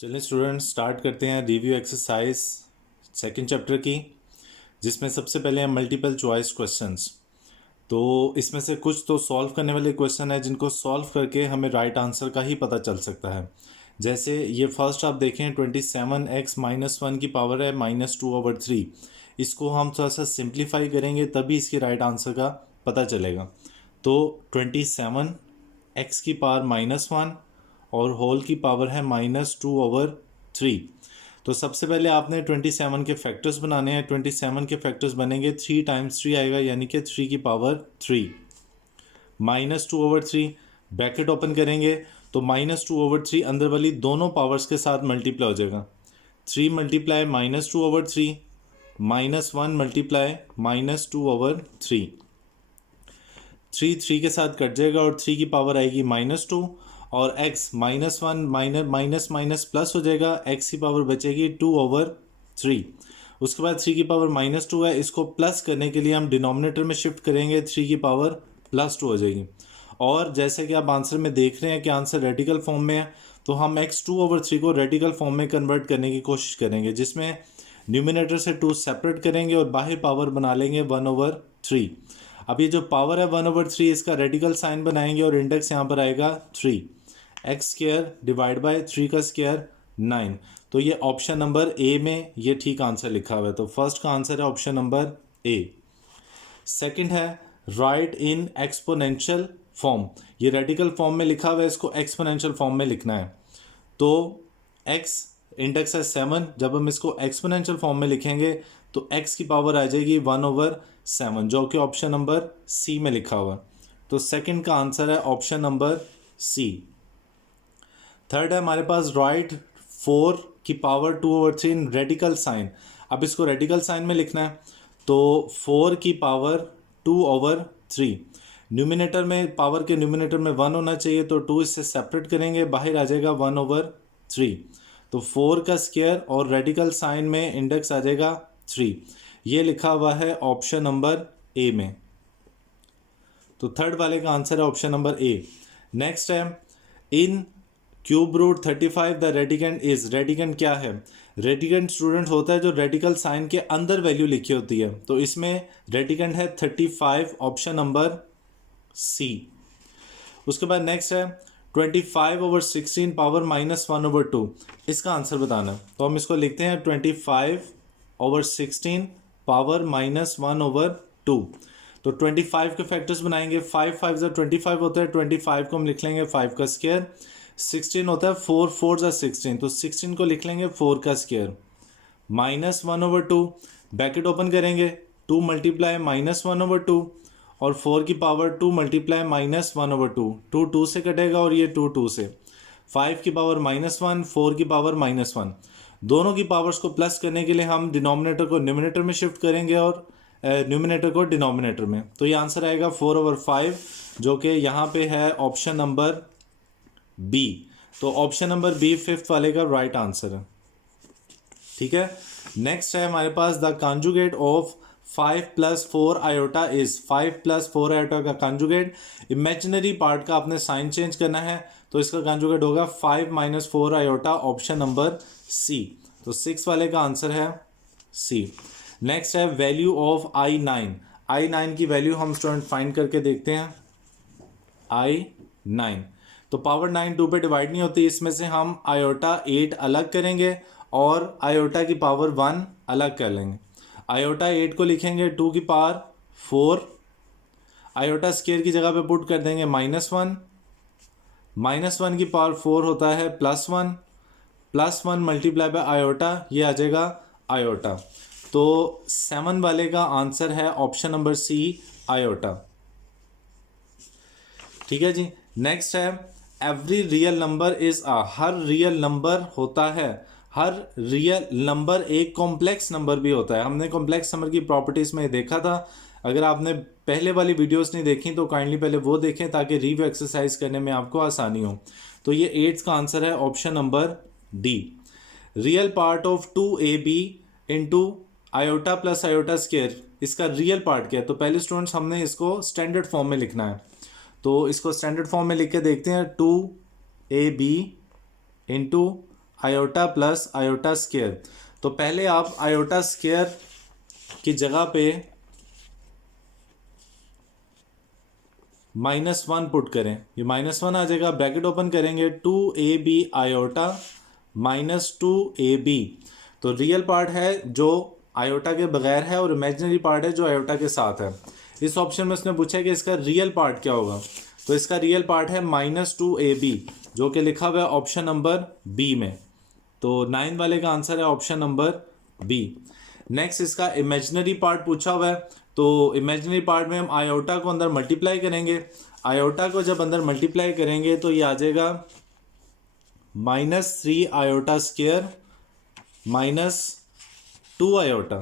चलिए students start करते हैं रिव्यू एक्सरसाइज सेकंड चैप्टर की, जिसमें सबसे पहले हैं मल्टीपल चॉइस क्वेश्चंस। तो इसमें से कुछ तो सॉल्व करने वाले क्वेश्चन है जिनको सॉल्व करके हमें राइट आंसर का ही पता चल सकता है। जैसे ये फर्स्ट आप देखें 27x-1 की पावर है -2/3। इसको हम थोड़ा सा सिंप्लीफाई करेंगे तभी इसके राइट आंसर का पता चलेगा। तो 27x की पावर -1 और होल की पावर है -2/3। तो सबसे पहले आपने 27 के फैक्टर्स बनाने हैं। 27 के फैक्टर्स बनेंगे 3 टाइम्स 3 आएगा, यानी कि 3 की पावर 3 -2/3। ब्रैकेट ओपन करेंगे तो -2/3 अंदर वाली दोनों पावर्स के साथ मल्टीप्लाई हो जाएगा। 3 मल्टीप्लाई -2/3 -1 मल्टीप्लाई -2/3। 3 के साथ कट जाएगा और 3 की पावर आएगी -2 और x -1 माइनस माइनस प्लस हो जाएगा। x की पावर बचेगी 2/3। उसके बाद 3 की पावर -2 है, इसको प्लस करने के लिए हम डिनोमिनेटर में शिफ्ट करेंगे, 3 की पावर +2 हो जाएगी। और जैसे कि आप आंसर में देख रहे हैं कि आंसर रेडिकल फॉर्म में है, तो हम x 2/3 को रेडिकल फॉर्म में कन्वर्ट करने की कोशिश करेंगे, जिसमें न्यूमिनेटर से 2 सेपरेट करेंगे और बाहर पावर बना लेंगे 1/3। अब ये जो पावर है 1/3, इसका रेडिकल साइन बनाएंगे और इंडेक्स यहाँ पर आएगा 3। x² डिवाइड बाय 3 का स्क्वायर 9। तो ये ऑप्शन नंबर ए में ये ठीक आंसर लिखा हुआ है। तो फर्स्ट का आंसर है ऑप्शन नंबर ए। सेकंड है राइट इन एक्सपोनेंशियल फॉर्म। ये रेडिकल फॉर्म में लिखा हुआ है, इसको एक्सपोनेंशियल फॉर्म में लिखना है। तो x इंडेक्स है 7, जब हम इसको एक्सपोनेंशियल फॉर्म में लिखेंगे तो x की पावर आ जाएगी 1/7, जो कि ऑप्शन नंबर सी में लिखा हुआ है। तो सेकंड का आंसर है ऑप्शन नंबर सी। थर्ड है हमारे पास राइट 4 की पावर 2/3 इन रेडिकल साइन। अब इसको रेडिकल साइन में लिखना है, तो 4 की पावर 2/3। न्यूमिनेटर में पावर के न्यूमिनेटर में 1 होना चाहिए, तो 2 इससे सेपरेट करेंगे, बाहर आ जाएगा 1/3। तो 4 का स्क्वायर और रेडिकल साइन में इंडेक्स आ जाएगा 3। ये लिखा हुआ है ऑप्शन नंबर ए में। तो थर्ड वाले का आंसर है ऑप्शन नंबर ए। नेक्स्ट है in cube root 35 the radicand is. Radicand क्या है? रेडिकेंट स्टूडेंट होता है जो रेडिकल साइन के अंदर वैल्यू लिखी होती है। तो इसमें रेडिकेंट है 35, ऑप्शन नंबर सी। उसके बाद नेक्स्ट है 25/16 पावर -1/2। इसका आंसर बताना है, तो हम इसको लिखते हैं 25/16 पावर -1/2। तो 25 के फैक्टर्स बनाएंगे। 5 5 25 होता है, 25 को हम लिख लेंगे 5 का स्क्वायर। 16 होता है 4 4 16, तो 16 को लिख लेंगे 4 का स्क्वायर -1/2। ब्रैकेट ओपन करेंगे, 2 मल्टीप्लाई -1/2 और 4 की पावर 2 मल्टीप्लाई -1/2। 2 2 से कटेगा और ये 2 2 से। 5 की पावर -1, 4 की पावर -1। दोनों की पावर्स को प्लस करने के लिए हम डिनोमिनेटर को न्यूमिनेटर में शिफ्ट करेंगे और न्यूमिनेटर को डिनोमिनेटर में। तो ये आंसर आएगा 4/5, जो कि यहाँ पे है ऑप्शन नंबर बी। तो ऑप्शन नंबर बी फिफ्थ वाले का राइट आंसर है। ठीक है। नेक्स्ट है हमारे पास the conjugate of 5 + 4 iota is. 5 + 4 iota का कॉन्जुगेट, इमेजिनरी पार्ट का आपने साइन चेंज करना है, तो इसका कॉन्जुगेट होगा 5 - 4 आयोटा, ऑप्शन नंबर सी। तो 6 वाले का आंसर है सी। नेक्स्ट है वैल्यू ऑफ I9। I9 की वैल्यू हम स्टूडेंट फाइंड करके देखते हैं। I9 तो पावर 9 2 पे डिवाइड नहीं होती, इसमें से हम आयोटा 8 अलग करेंगे और आयोटा की पावर 1 अलग कर लेंगे। आयोटा 8 को लिखेंगे 2 की पावर 4। आयोटा स्क्वायर की जगह पे पुट कर देंगे -1। -1 की पावर 4 होता है +1। +1 मल्टीप्लाई बाय आयोटा, ये आ जाएगा आयोटा। तो 7 वाले का आंसर है ऑप्शन नंबर सी, आयोटा। ठीक है जी। नेक्स्ट है every real number is a. Her real number होता है, हर रियल नंबर एक कॉम्प्लेक्स नंबर भी होता है। हमने कॉम्प्लेक्स नंबर की प्रॉपर्टीज में देखा था। अगर आपने पहले वाली वीडियोस नहीं देखी तो काइंडली पहले वो देखें, ताकि रिव्यू एक्सरसाइज करने में आपको आसानी हो। तो ये 8 का आंसर है option number D. Real part of 2ab into iota plus iota square, इसका रियल पार्ट क्या है? तो पहले स्टूडेंट्स हमने इसको स्टैंडर्ड फॉर्म में लिखना है। तो इसको स्टैंडर्ड फॉर्म में लिख के देखते हैं। 2ab into iota plus iota square. तो पहले आप आयोटा स्क्वायर की जगह पे -1 पुट करें, ये -1 आ जाएगा, ब्रैकेट ओपन करेंगे 2ab आयोटा -2ab। तो रियल पार्ट है जो आयोटा के बगैर है और इमेजिनरी पार्ट है जो आयोटा के साथ है। इस ऑप्शन में उसने पूछा कि इसका रियल पार्ट क्या होगा, तो इसका रियल पार्ट है -2ab जो कि लिखा हुआ है ऑप्शन नंबर बी में। तो 9 वाले का आंसर है ऑप्शन नंबर बी। नेक्स्ट इसका इमेजिनरी पार्ट पूछा हुआ है, तो इमेजिनरी पार्ट में हम आयोटा को अंदर मल्टीप्लाई करेंगे। आयोटा को जब अंदर मल्टीप्लाई करेंगे तो ये आ जाएगा -3 iota square -2 iota.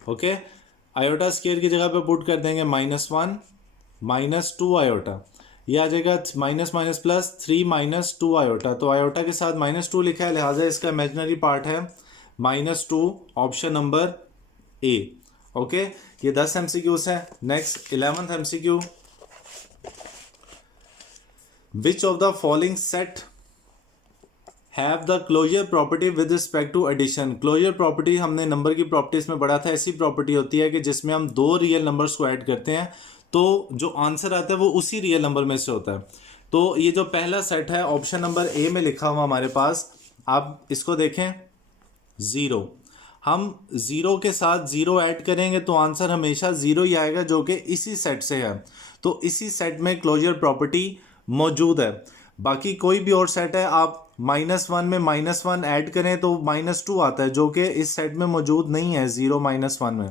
Okay, iota square की जगह पे पुट कर देंगे -1 -2 आयोटा, ये आ जाएगा माइनस माइनस प्लस 3 -2 आयोटा। तो आयोटा के साथ -2 लिखा है, लिहाजा इसका इमेजिनरी पार्ट है -2, ऑप्शन नंबर ए। ओके, ये 10 MCQs है। Next 11th MCQ, which of the following set have the closure property with respect to addition. Closure property हमने नंबर की प्रॉपर्टीज में पढ़ा था, ऐसी प्रॉपर्टी होती है कि जिसमें हम दो रियल नंबर्स को ऐड करते हैं तो जो आंसर आता है वो उसी रियल नंबर में से होता है। तो ये जो पहला सेट है ऑप्शन नंबर ए में लिखा हुआ हमारे पास, आप इसको देखें 0, हम 0 के साथ 0 ऐड करेंगे तो आंसर हमेशा 0 ही आएगा जो कि इसी सेट से है। तो इसी सेट में क्लोजर प्रॉपर्टी मौजूद है। बाकी कोई भी और सेट है, आप -1 में -1 ऐड करें तो -2 आता है जो कि इस सेट में मौजूद नहीं है 0 -1 में।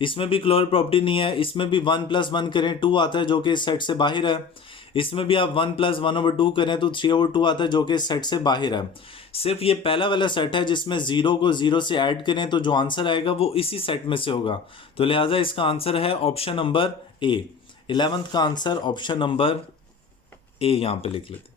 इसमें भी क्लोजर प्रॉपर्टी नहीं है। इसमें भी 1 + 1 करें 2 आता है जो कि इस सेट से बाहर है। इसमें भी आप 1 + 1/2 करें तो 3/2 आता है जो कि इस सेट से बाहर है। सिर्फ ये पहला वाला सेट है जिसमें 0 को 0 से ऐड करें तो जो आंसर आएगा वो इसी सेट में से होगा। तो लिहाजा इसका आंसर है ऑप्शन नंबर ए। 11th का आंसर ऑप्शन नंबर ए यहाँ पे लिख लेते हैं।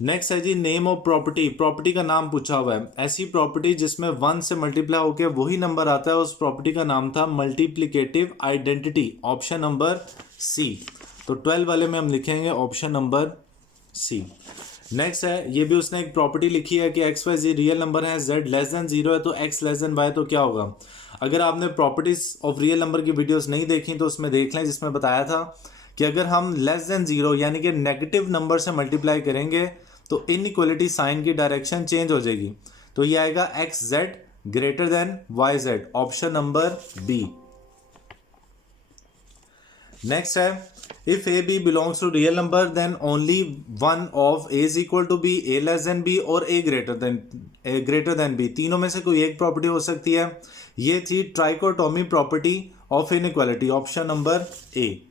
नेक्स्ट है जी नेम ऑफ प्रॉपर्टी। प्रॉपर्टी का नाम पूछा हुआ है। ऐसी प्रॉपर्टी जिसमें 1 से मल्टीप्लाई होकर वही नंबर आता है, उस प्रॉपर्टी का नाम था multiplicative identity, option number C. तो 12 वाले में हम लिखेंगे ऑप्शन नंबर सी। नेक्स्ट है, ये भी उसने एक प्रॉपर्टी लिखी है कि एक्स वाई जी रियल नंबर है, z <0 है तो x y तो क्या होगा। अगर आपने प्रॉपर्टीज ऑफ रियल नंबर की वीडियोस नहीं देखी तो उसमें देख लें, जिसमें बताया था कि अगर हम <0 यानी कि नेगेटिव नंबर से मल्टीप्लाई करेंगे तो इनइक्वलिटी साइन की डायरेक्शन चेंज हो जाएगी। तो ये आएगा xz > yz, option number B. Next है, if A B belongs to real number then only one of A is equal to B, A less than B और ए ग्रेटर देन बी। तीनों में से कोई एक प्रॉपर्टी हो सकती है। ये थी trichotomy property of inequality, option number A.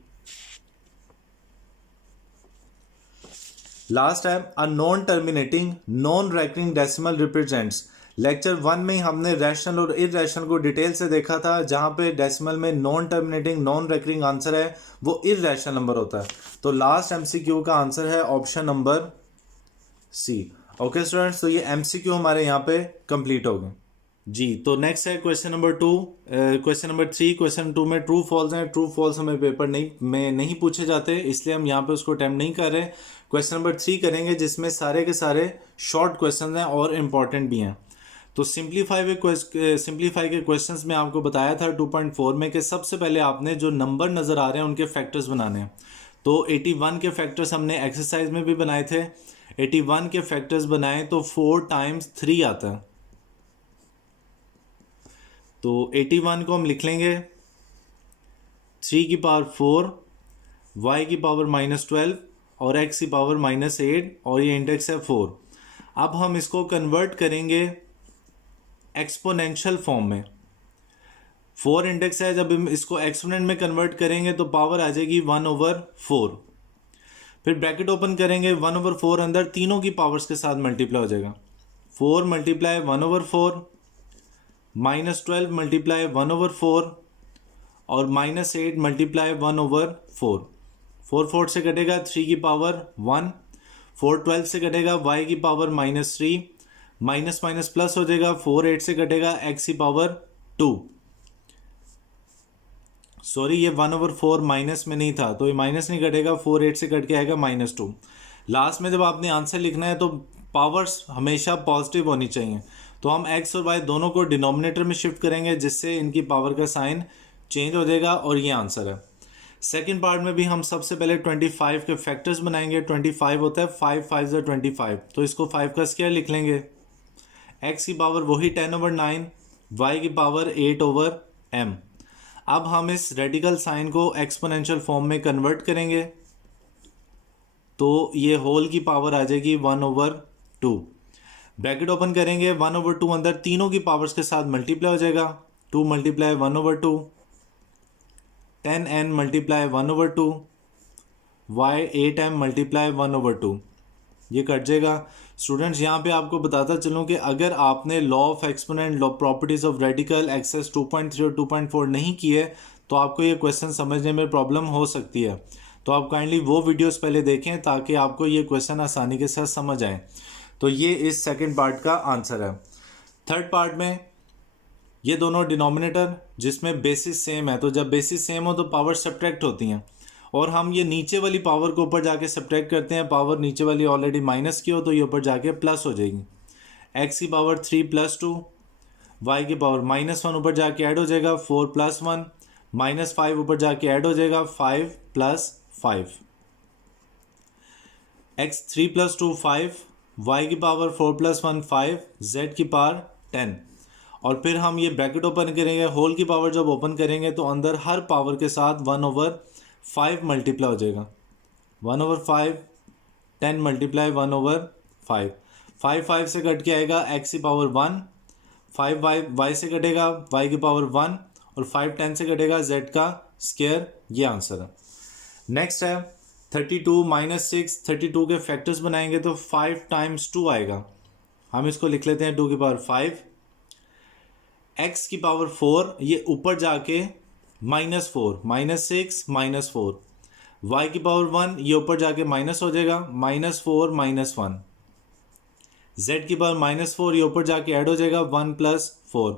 Last है, a non terminating non recurring decimal represents. Lecture 1 में हमने रैशनल और इरैशनल को डिटेल से देखा था, जहां पे डेसिमल में non terminating non recurring answer है वो इरैशनल नंबर होता है। तो लास्ट एमसीक्यू का आंसर है option number C. Okay students, तो ये एमसीक्यू हमारे यहाँ पे कंप्लीट हो गए जी। तो नेक्स्ट है question number 2, question number 3। Question 2 में ट्रू फॉल्स हैं। ट्रू फॉल्स हमें पेपर नहीं पूछे जाते, इसलिए हम यहाँ पे उसको अटेम्प्ट नहीं कर रहे। क्वेश्चन नंबर 3 करेंगे जिसमें सारे के सारे शॉर्ट क्वेश्चन हैं और इम्पॉर्टेंट भी हैं। तो सिंप्लीफाई के क्वेश्चंस में आपको बताया था 2.4 में कि सबसे पहले आपने जो नंबर नज़र आ रहे हैं उनके फैक्टर्स बनाने हैं। तो 81 के फैक्टर्स हमने एक्सरसाइज में भी बनाए थे। 81 के फैक्टर्स बनाए तो 4 × 3 आता है। तो 81 को हम लिख लेंगे 3 की पावर 4, y की पावर -12 और x की पावर -8 और ये इंडेक्स है 4। अब हम इसको कन्वर्ट करेंगे एक्सपोनेंशियल फॉर्म में। 4 इंडेक्स है, जब हम इसको एक्सपोनेंट में कन्वर्ट करेंगे तो पावर आ जाएगी 1/4। फिर ब्रैकेट ओपन करेंगे, 1/4 अंदर तीनों की पावर्स के साथ मल्टीप्लाई हो जाएगा। 4 × 1/4, -12 × 1/4 और -8 × 1/4। 4 4 से कटेगा 3 की पावर 1, 4 12 से कटेगा y की पावर -3, माइनस माइनस प्लस हो जाएगा, 4 8 से कटेगा x की पावर 2। सॉरी, ये 1/4 माइनस में नहीं था तो ये माइनस नहीं कटेगा, 4 8 से कट के आएगा -2। लास्ट में जब आपने आंसर लिखना है तो पावर्स हमेशा पॉजिटिव होनी चाहिए, तो हम एक्स और वाई दोनों को डिनोमिनेटर में शिफ्ट करेंगे जिससे इनकी पावर का साइन चेंज हो जाएगा और ये आंसर है। सेकेंड पार्ट में भी हम सबसे पहले 25 के फैक्टर्स बनाएंगे। 25 होता है 5 5 25, तो इसको 5 का स्क्वायर लिख लेंगे। एक्स की पावर वही 10/9, वाई की पावर 8/m। अब हम इस रेडिकल साइन को एक्सपोनेंशियल फॉर्म में कन्वर्ट करेंगे, तो ये होल की पावर आ जाएगी 1/2। ब्रैकेट ओपन करेंगे, 1/2 अंदर तीनों की पावर्स के साथ मल्टीप्लाई हो जाएगा। 2 × 1/2, 10n × 1/2, y 8m × 1/2, ये कट जाएगा। स्टूडेंट्स यहाँ पे आपको बताता चलूँ कि अगर आपने law of exponent, law properties of radical, exercise 2.3 और 2.4 नहीं किए तो आपको ये क्वेश्चन समझने में प्रॉब्लम हो सकती है। तो आप काइंडली वो वीडियोस पहले देखें ताकि आपको ये क्वेश्चन आसानी के साथ समझ आए। तो ये इस सेकंड पार्ट का आंसर है। थर्ड पार्ट में ये दोनों डिनोमिनेटर जिसमें बेसिस सेम है, तो जब बेसिस सेम हो तो पावर सब्ट्रैक्ट होती हैं, और हम ये नीचे वाली पावर को ऊपर जाके सब्ट्रैक्ट करते हैं। पावर नीचे वाली ऑलरेडी माइनस की हो तो ये ऊपर जाके प्लस हो जाएगी। एक्स की पावर 3 + 2, वाई की पावर -1 ऊपर जाके ऐड हो जाएगा 4 + 1, -5 ऊपर जाके ऐड हो जाएगा 5 + 5। एक्स 3 + 2 5, वाई की पावर 4 + 1 5, जेड की पावर 10। और फिर हम ये ब्रैकेट ओपन करेंगे, होल की पावर जब ओपन करेंगे तो अंदर हर पावर के साथ 1/5 मल्टीप्लाई हो जाएगा। 1/5, 10 × 1/5, 5 5 से कट के आएगा एक्स की पावर 1, 5 वाई से कटेगा वाई की पावर 1, और 5 10 से कटेगा जेड का स्क्वायर। ये आंसर है। नेक्स्ट है 32 - 6। 32 के फैक्टर्स बनाएंगे तो 5 × 2 आएगा। हम इसको लिख लेते हैं 2 की पावर 5। एक्स की पावर 4, ये ऊपर जाके -4, -6 -4। वाई की पावर 1, ये ऊपर जाके माइनस हो जाएगा -4 -1। जेड की पावर -4, ये ऊपर जाके ऐड हो जाएगा 1 + 4।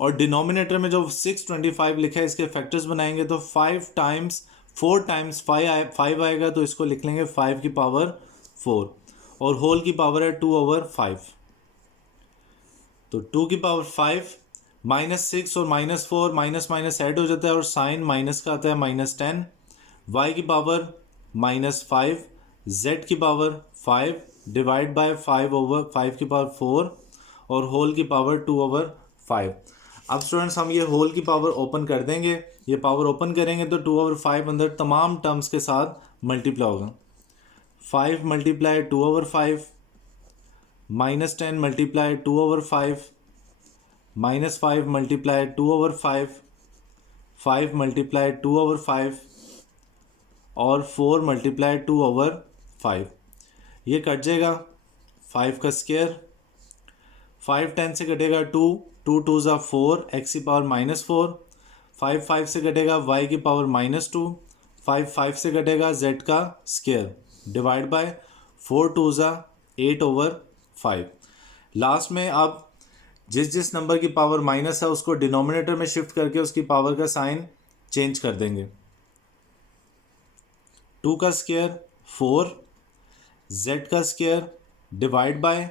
और डिनोमिनेटर में जो 625 लिखा है इसके फैक्टर्स बनाएंगे तो 5 × 4 × 5 आएगा, तो इसको लिख लेंगे 5 की पावर 4, और होल की पावर है 2/5। तो 2 की पावर 5, -6 और -4 माइनस ऐड हो जाता है और साइन माइनस का आता है -10। वाई की पावर -5, जेड की पावर 5 डिवाइड बाय 5/5 की पावर 4, और होल की पावर 2/5। अब स्टूडेंट्स हम ये होल की पावर ओपन कर देंगे। ये पावर ओपन करेंगे तो 2/5 अंदर तमाम टर्म्स के साथ मल्टीप्लाई होगा। 5 × 2/5, -10 × 2/5, -5 × 2/5, 5 × 2/5, और 4 × 2/5। ये कट जाएगा 5 का स्क्वायर। 5 10 से कटेगा 2, 2 2 ज़ा 4, एक्स की पावर -4। 5 5 से कटेगा वाई की पावर -2, 5 5 से कटेगा जेड का स्क्वायर डिवाइड बाय 4 2 ज़ा 8/5। लास्ट में अब जिस नंबर की पावर माइनस है उसको डिनोमिनेटर में शिफ्ट करके उसकी पावर का साइन चेंज कर देंगे। 2 का स्क्वायर 4, जेड का स्क्वायर डिवाइड बाय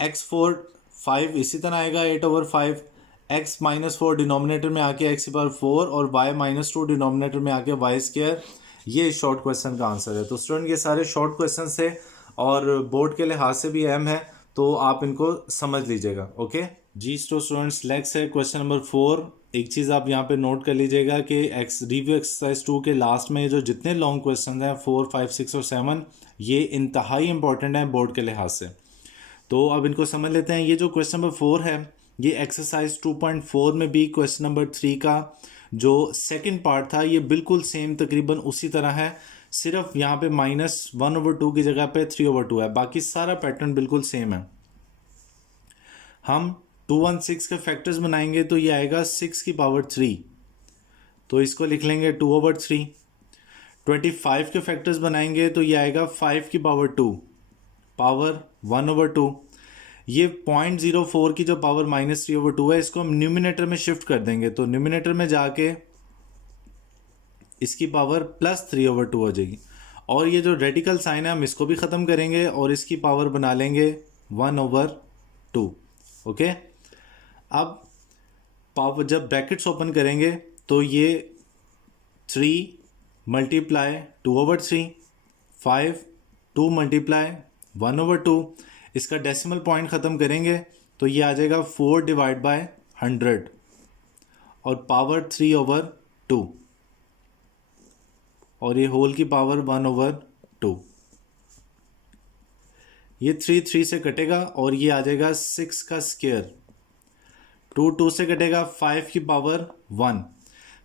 x4 5 इसी तरह आएगा 8/5। x -4 डिनोमिनेटर में आके x की पावर 4, और y -2 डिनोमिनेटर में आके y स्क्वायर। ये शॉर्ट क्वेश्चन का आंसर है। तो स्टूडेंट ये सारे शॉर्ट क्वेश्चन थे और बोर्ड के लिहाज से भी अहम है, तो आप इनको समझ लीजिएगा। ओके जी। स्टूडेंट्स नेक्स्ट है क्वेश्चन नंबर 4। एक चीज़ आप यहाँ पे नोट कर लीजिएगा कि रिव्यू एक्सरसाइज 2 के लास्ट में जो जितने लॉन्ग क्वेश्चन हैं 4 5 6 और 7, ये इंतहाई इंपॉर्टेंट है बोर्ड के लिहाज से। तो अब इनको समझ लेते हैं। ये जो क्वेश्चन नंबर 4 है ये एक्सरसाइज 2.4 में भी क्वेश्चन नंबर 3 का जो सेकंड पार्ट था ये बिल्कुल सेम तकरीबन उसी तरह है, सिर्फ यहाँ पे -1/2 की जगह पे 3/2 है, बाकी सारा पैटर्न बिल्कुल सेम है। हम 216 के फैक्टर्स बनाएंगे तो ये आएगा 6 की पावर 3, तो इसको लिख लेंगे 2/3। 25 के फैक्टर्स बनाएंगे तो ये आएगा 5 की पावर 2, पावर 1/2। ये 0.04 की जो पावर -3/2 है इसको हम न्यूमिनेटर में शिफ्ट कर देंगे, तो न्यूमिनेटर में जाके इसकी पावर +3/2 हो जाएगी, और ये जो रेडिकल साइन है हम इसको भी ख़त्म करेंगे और इसकी पावर बना लेंगे 1/2। ओके, अब पावर जब ब्रैकेट्स ओपन करेंगे तो ये 3 मल्टीप्लाई 2/3, 5 2 मल्टीप्लाई 1/2, इसका डेसिमल पॉइंट ख़त्म करेंगे तो ये आ जाएगा 4/100 और पावर 3/2 और ये होल की पावर 1/2। ये 3 से कटेगा और ये आ जाएगा 6 का स्क्वायर। 2 से कटेगा 5 की पावर 1।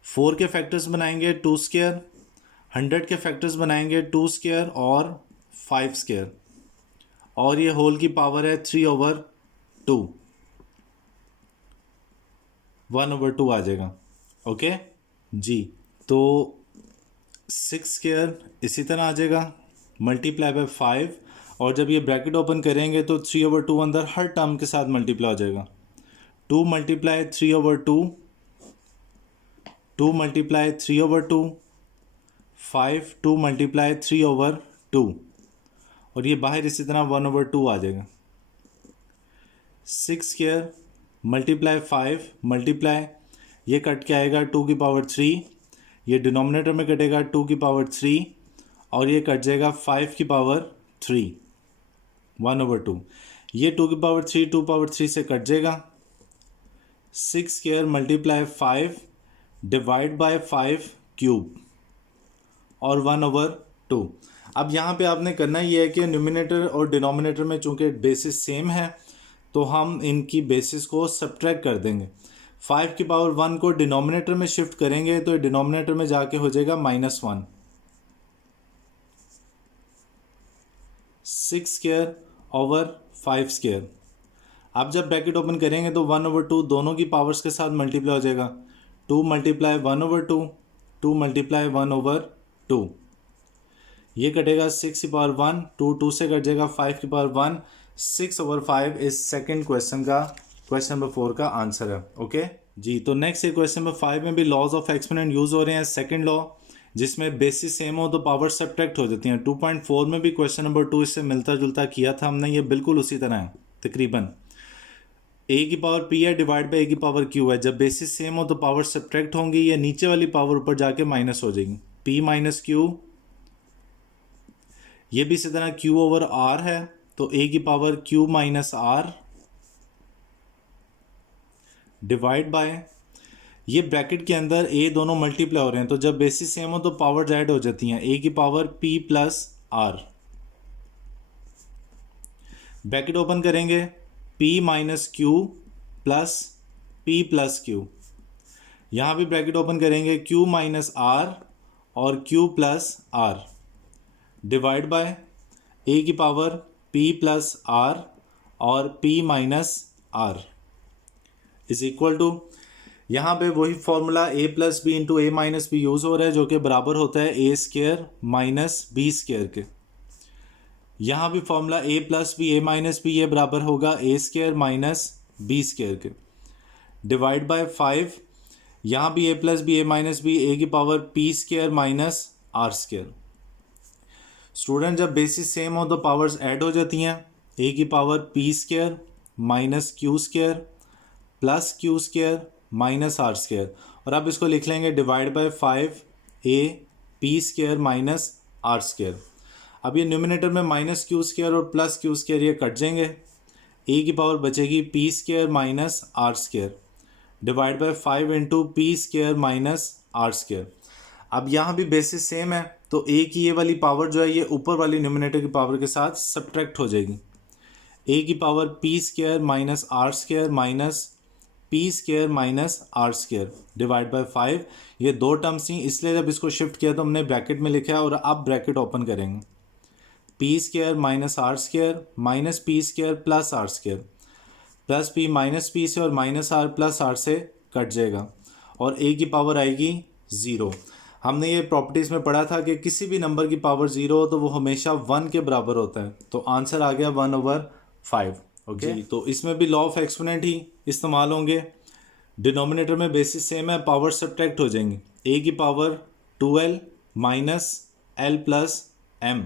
4 के फैक्टर्स बनाएंगे 2 स्क्वायर, 100 के फैक्टर्स बनाएंगे 2 स्क्वायर और 5 स्क्वायर और ये होल की पावर है 3/2, 1/2 आ जाएगा। ओके जी, तो 6 स्क्वायर इसी तरह आ जाएगा मल्टीप्लाई बाय 5 और जब ये ब्रैकेट ओपन करेंगे तो 3/2 अंदर हर टर्म के साथ मल्टीप्लाई हो जाएगा। 2 मल्टीप्लाई 3/2, 2 मल्टीप्लाई 3/2, 5 2 मल्टीप्लाई 3/2 और ये बाहर इसी तरह 1/2 आ जाएगा। 6 स्क्वायर मल्टीप्लाई 5 मल्टीप्लाई ये कट के आएगा 2 की पावर 3, ये डिनोमिनेटर में कटेगा 2 की पावर 3 और ये कट जाएगा 5 की पावर 3, 1/2। ये 2 की पावर 3 2 पावर 3 से कट जाएगा। 6 square multiply 5 divide by 5 cube और 1/2। अब यहाँ पे आपने करना ये है कि न्यूमिनेटर और डिनोमिनेटर में चूंकि बेसिस सेम है तो हम इनकी बेसिस को सब्ट्रैक्ट कर देंगे। 5 की पावर 1 को डिनोमिनेटर में शिफ्ट करेंगे तो डिनोमिनेटर में जाके हो जाएगा -1। 6 स्क्वायर ओवर 5 स्क्वायर। अब जब ब्रैकेट ओपन करेंगे तो 1/2 दोनों की पावर्स के साथ मल्टीप्लाई हो जाएगा। 2 मल्टीप्लाई 1/2, 2 मल्टीप्लाई 1/2, ये कटेगा 6 की पावर 1, 2 से कट जाएगा 5 की पावर 1। 6/5 इस सेकंड क्वेश्चन का, क्वेश्चन नंबर 4 का आंसर है। ओके जी, तो नेक्स्ट ये क्वेश्चन नंबर 5 में भी लॉज ऑफ एक्सपोनेंट यूज हो रहे हैं। सेकंड लॉ जिसमें बेसिस सेम हो तो पावर सब्ट्रैक्ट हो जाती हैं। 2.4 में भी क्वेश्चन नंबर 2 इससे मिलता जुलता किया था हमने, ये बिल्कुल उसी तरह है तकरीबन। ए की पावर पी है डिवाइड बाई ए की पावर क्यू है। जब बेसिस सेम हो तो पावर सब्ट्रैक्ट होंगी, ये नीचे वाली पावर ऊपर जाके माइनस हो जाएगी। पी माइनस क्यू, ये भी इसी तरह क्यू ओवर आर है तो ए की power Q minus R divide by, ये ब्रैकेट के अंदर ए दोनों मल्टीप्लाई हो रहे हैं तो जब बेसिस सेम हो तो पावर ऐड हो जाती हैं। ए की power P plus R, bracket open करेंगे p minus Q plus p plus Q, यहाँ भी ब्रैकेट ओपन करेंगे q माइनस आर और q plus R divide by a की पावर p प्लस आर और p minus R is equal to, यहाँ पे वही formula a plus B into A minus B use हो रहा है जो कि बराबर होता है A square minus B square के। यहाँ भी formula a plus B A minus B ये बराबर होगा A square minus B square के डिवाइड बाय 5, यहाँ भी a plus B A minus B A की power P square minus R square. Student जब बेसिस सेम हो तो पावर्स ऐड हो जाती हैं। a की power P square minus Q square plus Q square minus R square और अब इसको लिख लेंगे divide by 5 a P square minus R square. अब ये न्यूमिनेटर में माइनस क्यू स्क्वायर और प्लस क्यू स्क्वायर ये कट जाएंगे। a की पावर बचेगी P square minus R square divide by 5 into P square minus R square. अब यहाँ भी बेसिस सेम है तो a की ये वाली पावर जो है ये ऊपर वाली न्यूमिनेटर की पावर के साथ सब्ट्रैक्ट हो जाएगी। a की power P square minus R square minus P square minus R square divide by 5, ये दो टर्म्स थी इसलिए जब इसको शिफ्ट किया तो हमने ब्रैकेट में लिखा है और अब ब्रैकेट ओपन करेंगे। P square minus R square minus P square plus R square plus P minus P से और माइनस आर प्लस आर से कट जाएगा और a की पावर आएगी 0। हमने ये प्रॉपर्टीज़ में पढ़ा था कि किसी भी नंबर की पावर 0 हो तो वो हमेशा 1 के बराबर होता है, तो आंसर आ गया 1/5। ओके तो इसमें भी लॉ ऑफ एक्सपोनेंट ही इस्तेमाल होंगे। डिनोमिनेटर में बेसिस सेम है, पावर सब्ट्रैक्ट हो जाएंगी। a की power 2l minus l plus m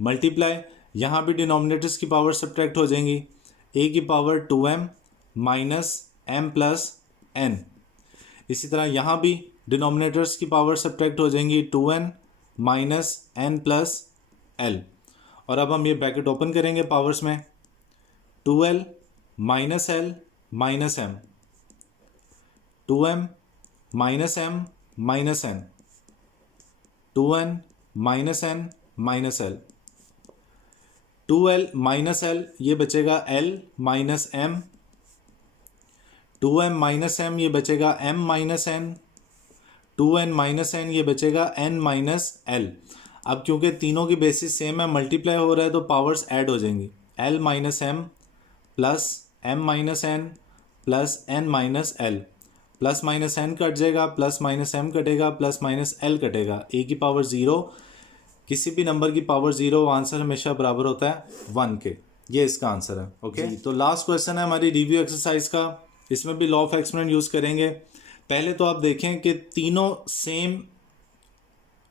multiply, यहाँ भी डिनोमिनेटर्स की पावर सब्ट्रैक्ट हो जाएंगी, a की power 2m minus m plus n। इसी तरह यहाँ भी डिनोमिनेटर्स की पावर सब्ट्रैक्ट हो जाएंगी 2n minus n plus l। और अब हम ये ब्रैकेट ओपन करेंगे पावर्स में, 2l minus l minus m, 2m minus m minus n, 2n minus n minus l, 2l minus l ये बचेगा l minus m, 2m minus m ये बचेगा m minus n, 2n minus n ये बचेगा n minus l। अब क्योंकि तीनों की बेसिस सेम है, मल्टीप्लाई हो रहा है तो पावर्स ऐड हो जाएंगी, l minus m plus m minus n plus n minus l, plus minus n cut जाएगा, प्लस माइनस m कटेगा, प्लस माइनस l कटेगा, a की पावर 0, किसी भी नंबर की पावर 0, आंसर हमेशा बराबर होता है 1 के। ये इसका आंसर है। ओके तो लास्ट क्वेश्चन है हमारी रिव्यू एक्सरसाइज का, इसमें भी लॉ ऑफ एक्सपोनेंट यूज़ करेंगे। पहले तो आप देखें कि तीनों सेम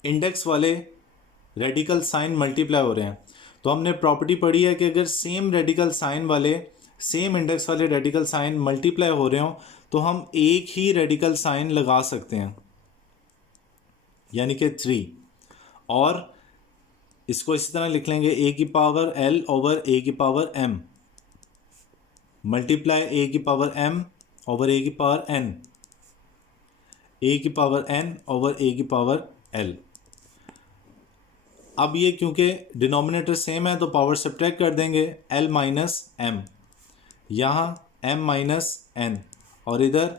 इंडेक्स वाले रेडिकल साइन मल्टीप्लाई हो रहे हैं, तो हमने प्रॉपर्टी पढ़ी है कि अगर सेम रेडिकल साइन वाले, सेम इंडेक्स वाले रेडिकल साइन मल्टीप्लाई हो रहे हो तो हम एक ही रेडिकल साइन लगा सकते हैं, यानी कि 3। और इसको इसी तरह लिख लेंगे, a की पावर l ओवर a की पावर m मल्टीप्लाई a की पावर m ओवर a की पावर n, a की पावर n ओवर a की पावर l। अब ये क्योंकि डिनोमिनेटर सेम है तो पावर सब्ट्रैक्ट कर देंगे, l माइनस m, यहाँ m माइनस n और इधर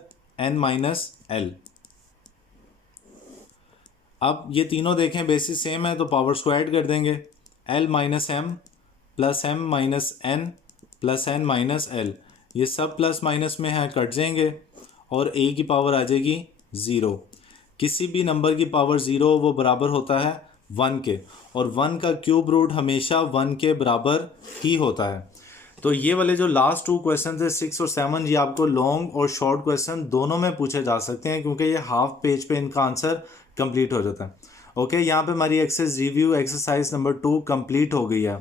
n माइनस l। अब ये तीनों देखें बेसिस सेम है तो पावर्स को ऐड कर देंगे, l minus m plus m minus n plus n minus l, ये सब प्लस माइनस में है कट जाएंगे और a की पावर आ जाएगी 0। किसी भी नंबर की पावर 0 वो बराबर होता है 1 के, और 1 का क्यूब रूट हमेशा 1 के बराबर ही होता है। तो ये वाले जो लास्ट 2 क्वेश्चन थे 6 और 7, ये आपको लॉन्ग और शॉर्ट क्वेश्चन दोनों में पूछे जा सकते हैं, क्योंकि ये हाफ पेज पे इनका आंसर कंप्लीट हो जाता है। ओके यहाँ पे हमारी exercise review exercise number 2 complete हो गई है।